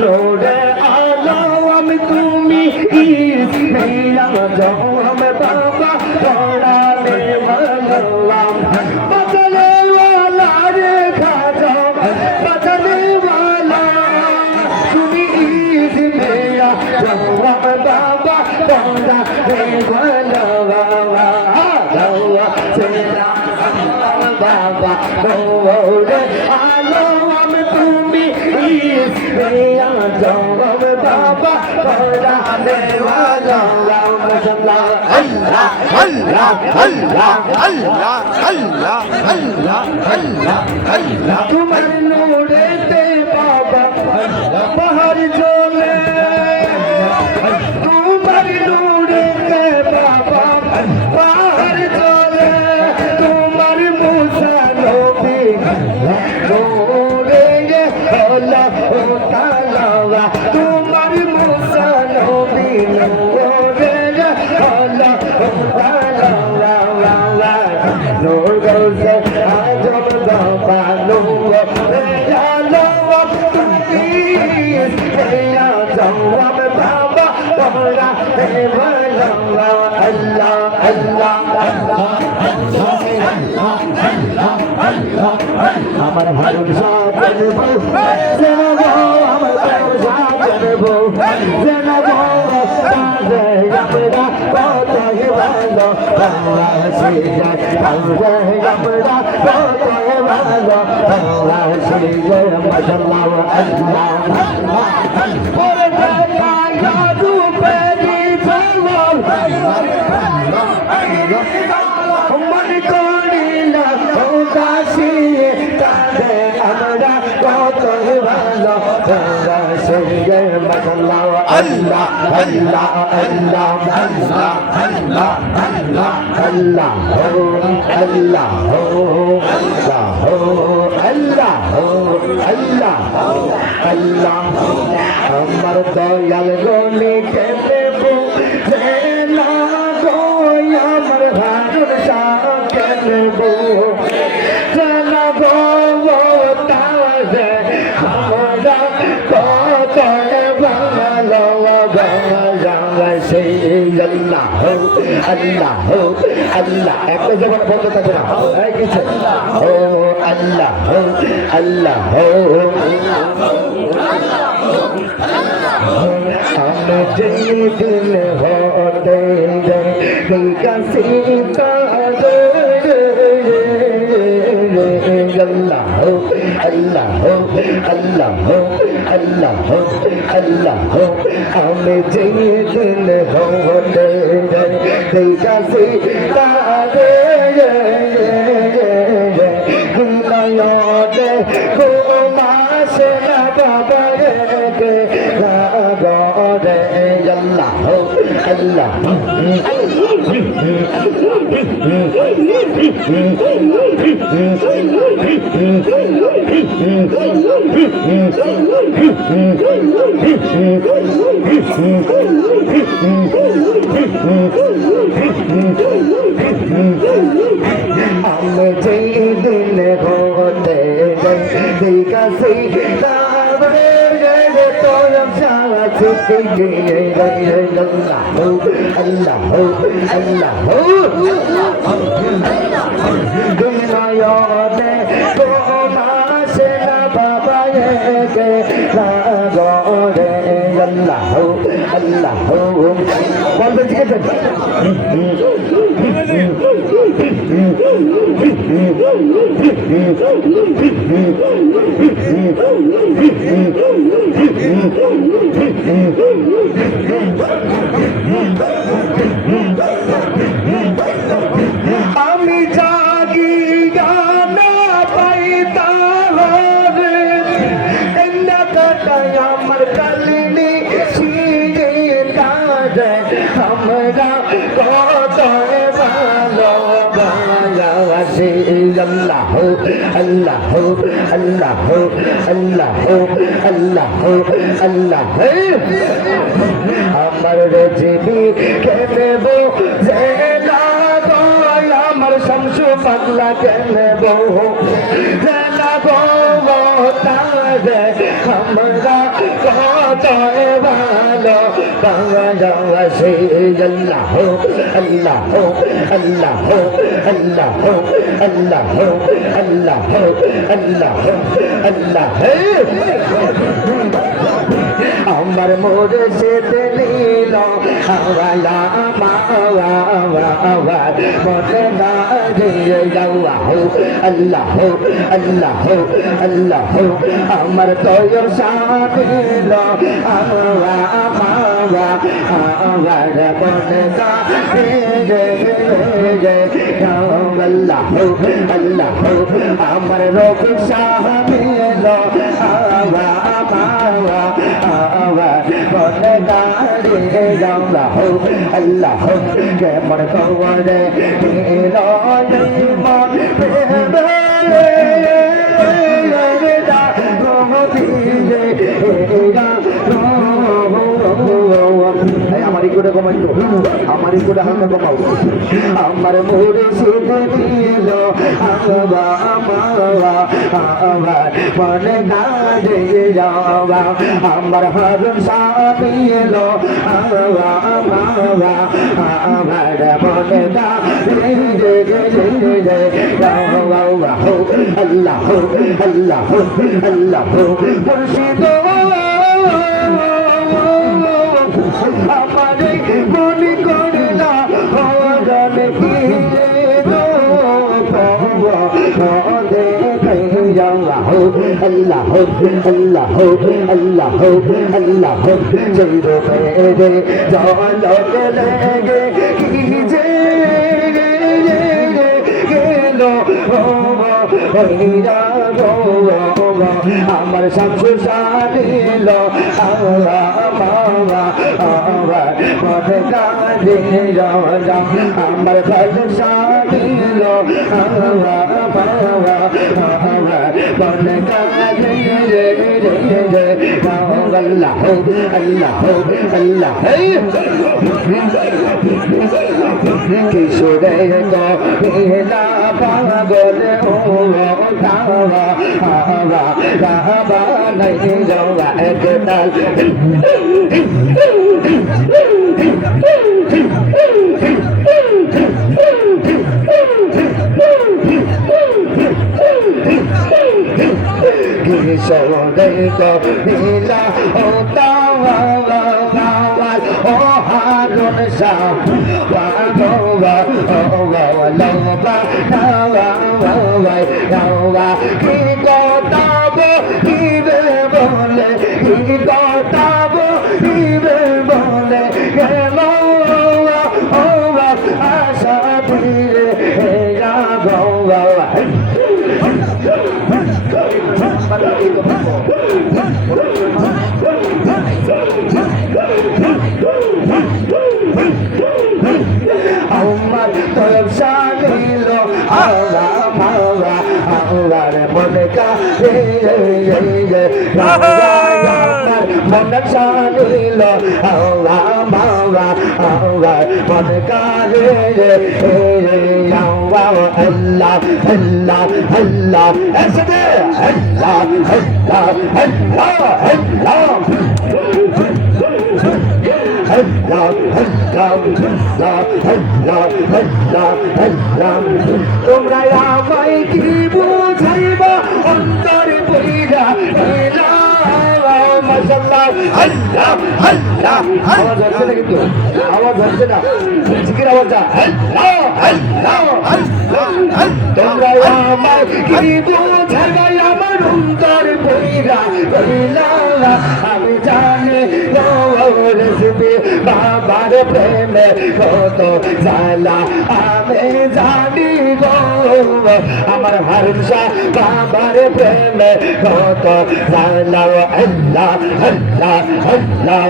লোরে আলাম তুমি মেরা জম বাবা পড়ালে বললাম বদলে वाला রে খাজা বদলে वाला তুমি মেরা জম বাবা পড়ালে বাবা লোরে আলাম তুমি মেরা জম বাবা পড়ালে তোমার নোড়েতে বাবা পাহাড় চলে তোমার নোড়েতে বাবা পাহাড় চলে তোমার মুসা নবী নোড়ে হলা তালাওয়া তোমার মুসা নবী নোড়ে হলা তালাওয়া নোর গৌসে আজম বাবা নোর জানো তুমি তেরা জওয়াব বাবা তোরা দেওয়ালা আল্লাহ আল্লাহ আমার ভরসা করব জানো আমার ভরসা করব জানো আমরা কত ভালো আমরা সে যায় আমরা কত ভালো আমরা সে যায় মাশাআল্লাহ আল্লাহ পরে দেখা জাদু পেরি চলল মন করিলা উদাসী তাতে আমরা কত ভালো আমরা সে যায় মাশাআল্লাহ আল্লাহ আল্লাহ আল্লাহ আল্লাহ আল্লাহ আল্লাহ আল্লাহ আল্লাহ আল্লাহ আল্লাহ আল্লাহ আমার দয়াল গলে কেটে না গো আমার ভাগর শাহ কেটে না গো তাজে আমরা কত ভালো আল্লাহ আল্লাহ আল্লাহ একটা জবান বন্ধ থাকে না কিছু ও আল্লাহ আল্লাহ আমি যে দিল হতে কাসিতা আল্লাহ আল্লাহ আল্লাহ আল্লাহ আল্লাহ আমি যে দিল হতে কাসিতা লয়তে ঘুমাসে না বাবা গে লাগরে আল্লাহ আল্লাহ আমি যে দিল হতে কাছে আল্লাহ আল্লাহ দুনিয়াতে তোমাসে না বাবা গে লাগরে আল্লাহ আল্লাহ বলবে ঠিক আছে আমি জাগি গানা পাইতা হবে এন্না কাটায় আমার কালিনী শিরে কাজে আমরা কত ভালো ভালোবাসি আল্লাহ আল্লাহ আল্লাহ আল্লাহ আল্লাহ আল্লাহ আমার জীবী কেবো যে না শামসু পাগলা কেন গো তারে আমরা কত ভালো বাংলাদেশে আল্লাহ আল্লাহ আল্লাহ আল্লাহ আল্লাহ আল্লাহ আল্লাহ আল্লাহ আমার মোরে সে দিল হাওয়ালা মাওয়া মনে না দিয়ে যাওয়া আল্লাহ আল্লাহ আল্লাহ আমার তৈর সাদিল হাওয়া মাওয়া আমার মনে না দিয়ে আল্লাহ আল্লাহ আমার রব সাদিল হাওয়া মাওয়া মনে দাঁড়িয়ে আল্লাহ আল্লাহ কেমন কবরে মন আমারই করে কমাই তো আমারই করে হালকা কমাও আমার মোরে শুধু দিল আমার মনে দাঁড়িয়ে যাওয়া আমার হারুন সাদিল আমার মনে দাঁড়িয়ে যাওয়া আল্লাহ আল্লাহ আল্লাহ মুর্শিদ আমারে মনে করে না হরণ ফিরে আল্লাহ আল্লাহ আল্লাহ আল্লাহ জৈর মেরে জল লেগে কি যে গেল আমার শামসু সাদিল মনে কাঁদিল আমার খাজু সাদিল মনে কাঁদিল আল্লাহ আল্লাহ আল্লাহ কিশোরে গেলা পাগল রাবা নাই যাওয়া একতাল কিশোরে গেলা ও হারুন শাহ কি গতাব ইবে বলে কি গতাব ইবে বলে গেল আশা ফিরে আমার তোর সাদিল আল্লাহর মনে কাছে মনে সাদিল আল্লাহ মনে কাছে আল্লাহ আল্লাহ আল্লাহ এসে আল্লাহ আল্লাহ আল্লাহ তোমরা আমায় কি বুঝাইবা অন্তর বইরা মাশাআল্লাহ আল্লাহ আল্লাহ আওয়াজ হচ্ছে না কিন্তু আওয়াজ হচ্ছে না জিকির আওয়াজটা আল্লাহ আল্লাহ আল্লাহ তোমরা আমায় কি বুঝাইবা আমার অন্তর বইরা আমি জানি রেসিপি বাবার প্রেমে কত জ্বালা আমি জানি গো আমার হারুন বাবার প্রেমে কত জ্বালা আল্লাহ আল্লাহ আল্লাহ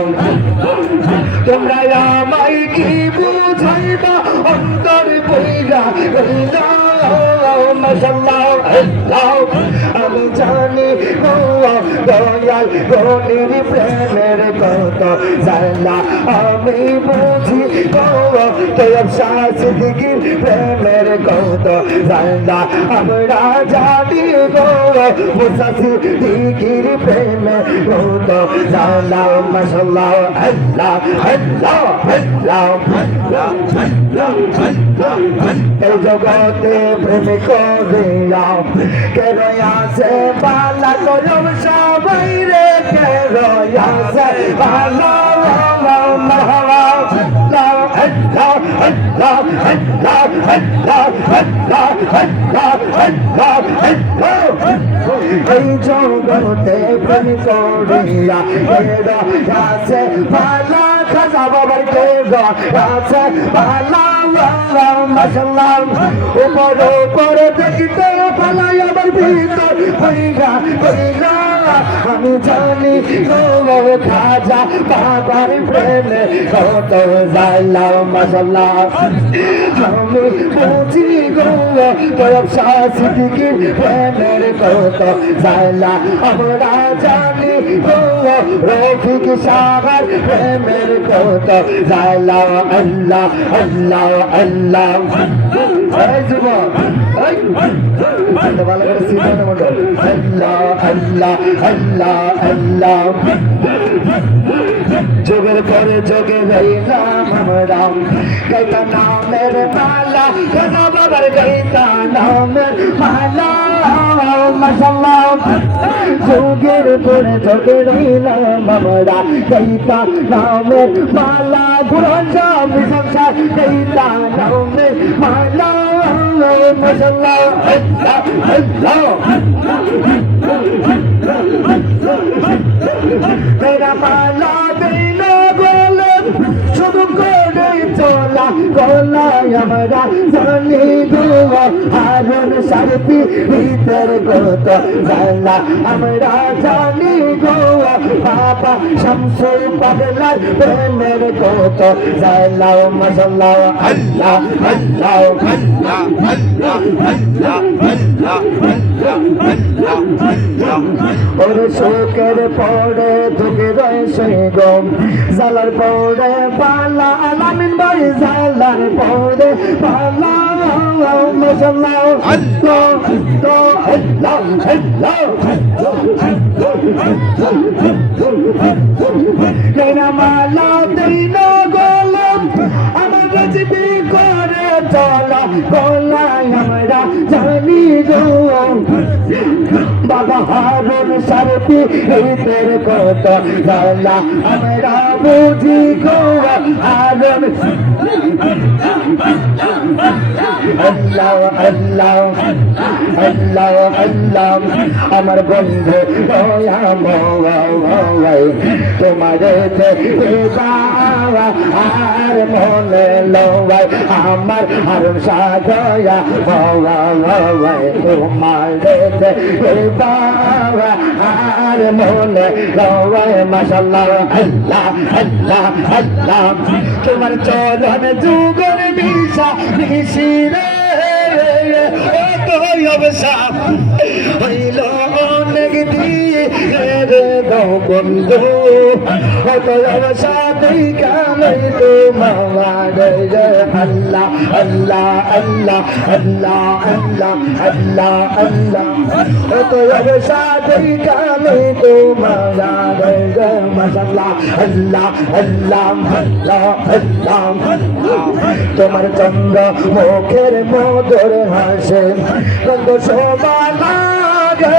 তোমরা আমায় কি বুঝাইবা অন্তর বইরা মাশাআল্লাহ আল্লাহ আমি জানি গো দয়াল গনির প্রেমের কত জানা আমি বুঝি গো তৈয়ব শাহ সিদ্দিকীর প্রেমের কত জানা আমরা জানি গো মুসা সিদ্দিকীর প্রেমের কত জানা মাশাআল্লাহ আল্লাহ আল্লাহ আল্লাহ এই জগতে প্রেম করিয়া কেন আসে পালা করম সবাই রে কেন আসে পালা এই জগতে প্রেম করিয়া কেন আসে পালা খাজা বাবার কেন আসে পালা মাশাআল্লাহ উপর উপর দেখিতে পালাই আমার ভিতর হইয়া হইয়া আমি জানি গো খাজা বাবার প্রেমে কত জালা মাশাআল্লাহ আমি বুঝি গো তৈয়ব শাহ সিদ্দিকীর প্রেমের কত জালা আমরা জানি গো রফিক শাহর প্রেমের কত জালা আল্লাহ আল্লাহ আল্লাহ এই যুবক ভালো করে সিনেমা মন্ডল আল্লাহ আল্লাহ আল্লাহ আল্লাহ যোগের পরে যোগে রইলাম আমরা গাইতা নামের মালা খাজা বাবার গাইতা নামের মালা মাশাআল্লাহ যোগের পরে যোগে রইলাম আমরা গাইতা নামের মালা গুরুন জাম সংসার গাইতা নামের মালা মাশাআল্লাহ আল্লাহ আল্লাহ তেরা মালা দিনা বলে শুধু করে চলা গলায় আমরা জানি দুয়া হারুন সারপি ভিতর গত জানা আমরা জানি গোয়া বাবা শামসুল পাগলার প্রেমের গত জানা মাশাআল্লাহ আল্লাহ আল্লাহ আল্লাহ আল্লাহ আল্লাহ আল্লাহ ওরে শোকের পড়ে দুঃখে রয়েছে গম জালার পড়ে পালা আলামিন ভাই জালার পড়ে পালা মাশাআল্লাহ আল্লাহ তো আল্লাহ আল্লাহ কেনা মালা দিনা গোলাম আমার জিবি করে চলা গলায় আমরা জানি গো বাবা হারুন সারপি ভিতর কত জালা আমরা বুঝি গো হারুন আল্লাহ আল্লাহ আল্লাহ আল্লাহ আমার বন্ধু তোমার আর মনে লওয়াই আমার হারুন সাজয়া তোমার আর মনে লওয়াই মাশাআল্লাহ আল্লাহ আল্লাহ আল্লাহ তোমার চরণ যুগর মিশা মিশিরে হইল অনেক দিয়ে বন্ধু সাথে কালাই তো মামার আল্লাহ আল্লাহ আল্লাহ আল্লাহ আল্লাহ আল্লাহ আল্লাহ সাথে কালাই তো মামার মাশাআল্লাহ আল্লাহ আল্লাহ আল্লাহ আল্লাহ তোমার চন্দ্র মুখের মধুর হাসে কত শোভা লাগে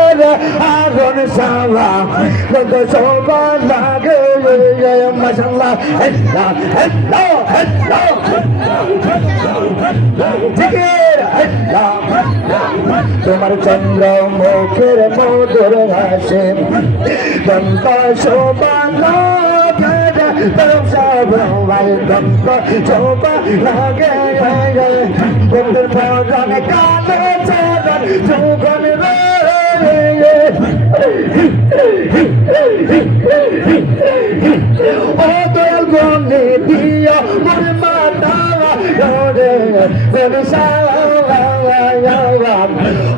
আগুন সাওয়া কত শোভা লাগে মাশাআল্লাহ আল্লাহ আল্লাহ আল্লাহ জিকির আল্লাহ তোমার চন্দ্র মুখের মধুর হাসে কত শোভা লাগে শোভা লাগে বন্ধুর ভজনে কালে চরণ যুগন ও দয়াল গনে দিয়া মোর মাতা রে জবান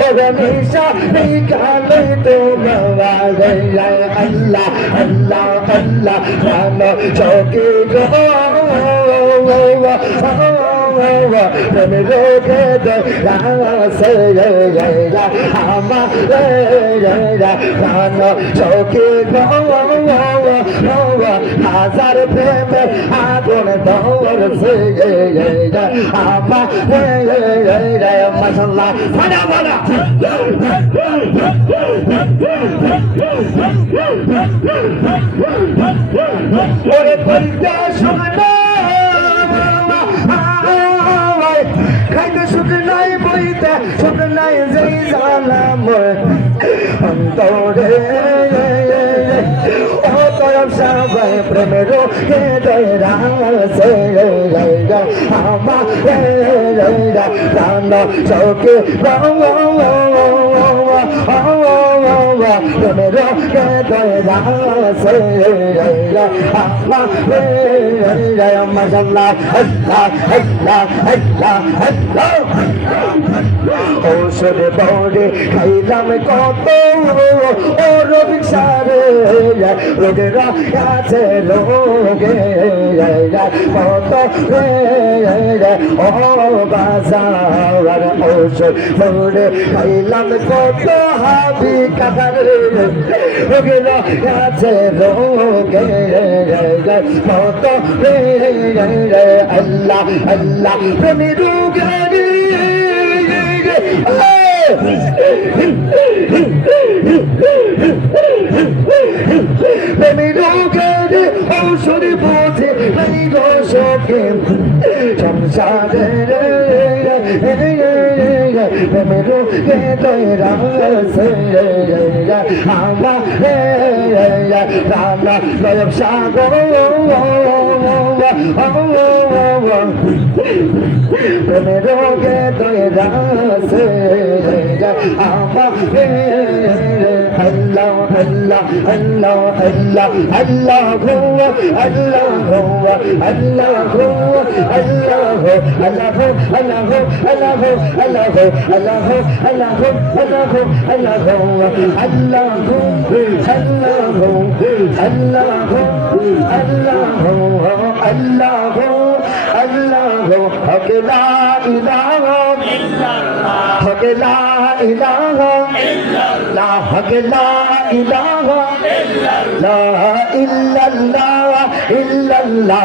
ওরে নিশা নিকালে তোমার আল্লাহ আল্লাহ আল্লাহ জানো চোখে গো প্রেম রোগে রাসে আমার জানো চোখে গো হাজার প্রেমে আগুন ধরছে আমার মাশাআল্লাহ ফানা ফানা ওরে কইতে শোনা খাইতে সুখ নাই বইতে সুখ নাই যেই জানাম অন্তরে ও তরফ সবাই প্রেমের কে দয়রাসে আমার জানো চোখে প্রেমের কে দয়রাসে আমার মাশাআল্লাহ আল্লাহ আল্লাহ আল্লাহ আল্লাহ ঔষধ বড়ে খাইলাম কত ও রোগ সারে রোগের আছে রোগে কত ও বাজার ঔষধ বড়ে খাইলাম কত হাবি কাটার রোগের আছে রোগে কত আল্লাহ আল্লাহ প্রেমী রোগে প্রেমী রোগের ঔষধ বোঝে নাই গো শোকে সংসারের প্রেমী রোগে দয়রাসে আমার রানা নয়ব সাগর প্রেমী রোগে দয়রাসে আমার আল্লাহ আল্লাহ আল্লাহ আল্লাহ আল্লাহ আল্লাহ আল্লাহ আল্লাহ আল্লাহ আল্লাহ আল্লাহ আল্লাহ আল্লাহ আল্লাহ আল্লাহ আল্লাহ আল্লাহ আল্লাহ আল্লাহ হক লা ইলাহা ইল্লাল্লাহ হক লা ইলাহা ইল্লাল্লাহ হক লা ইলাহা ইল্লাল্লাহ ইল্লাল্লাহ ইল্লাল্লাহ